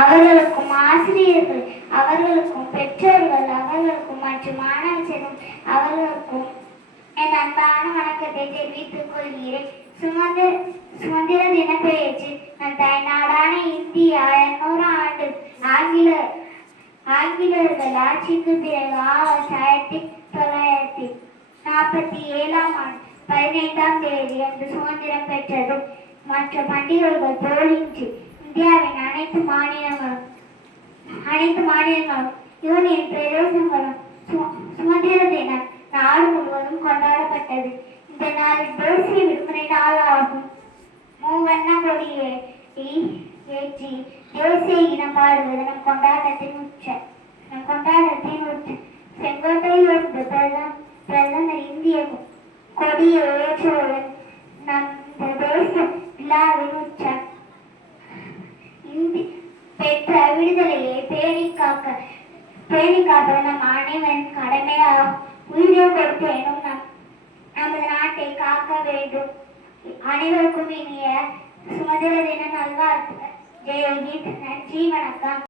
அவர்களுக்கும் ஆசிரியர்கள், அவர்களுக்கும் பெற்றோர்கள், அவர்களுக்கும் மற்றும் மாணவ செல்வம் அவர்களுக்கும் என் அன்பான வணக்கத்தை தெரிவித்துக் கொள்கிறேன். சுதந்திர தின பேச்சு நம் தாய்நாடான இந்தியா 200 ஆண்டு ஆங்கிலேயர்கள் ஆட்சிக்கு பிறகு 1947 ஆண்டு 15ஆம் தேதி அன்று சுதந்திரம் பெற்றது. மற்ற பண்டிகைகள் போலின்றி இந்தியாவின் அனைத்து மாநிலங்களும் யூனியன் பிரதேசங்களும் சுதந்திர தினம் நாடு முழுவதும் கொண்டாடப்பட்டது. இந்த நாளில் தேசிய விடுமுறை நாளாகும். மூவண்ண கொடியை ஏற்றி தேசிய இனம் பாடுவது நம் கொண்டாட்டத்தின் உச்சம். செங்கோட்டையிலிருந்து பிரதமர் இந்திய கொடியை ஏற்றுவதுடன் நம் தேசிய விழாவின் உச்சம். பெற்ற விடுதலையை பேணி காப்பது நம் அனைவரின் கடமையாகும். உயிரை கொடுத்தேனும் நமது நாட்டை காக்க வேண்டும். அனைவருக்கும் இனிய சுதந்திர தின நல்வாழ்த்துக்கள். ஜெயஹிந்த். நன்றி, வணக்கம்.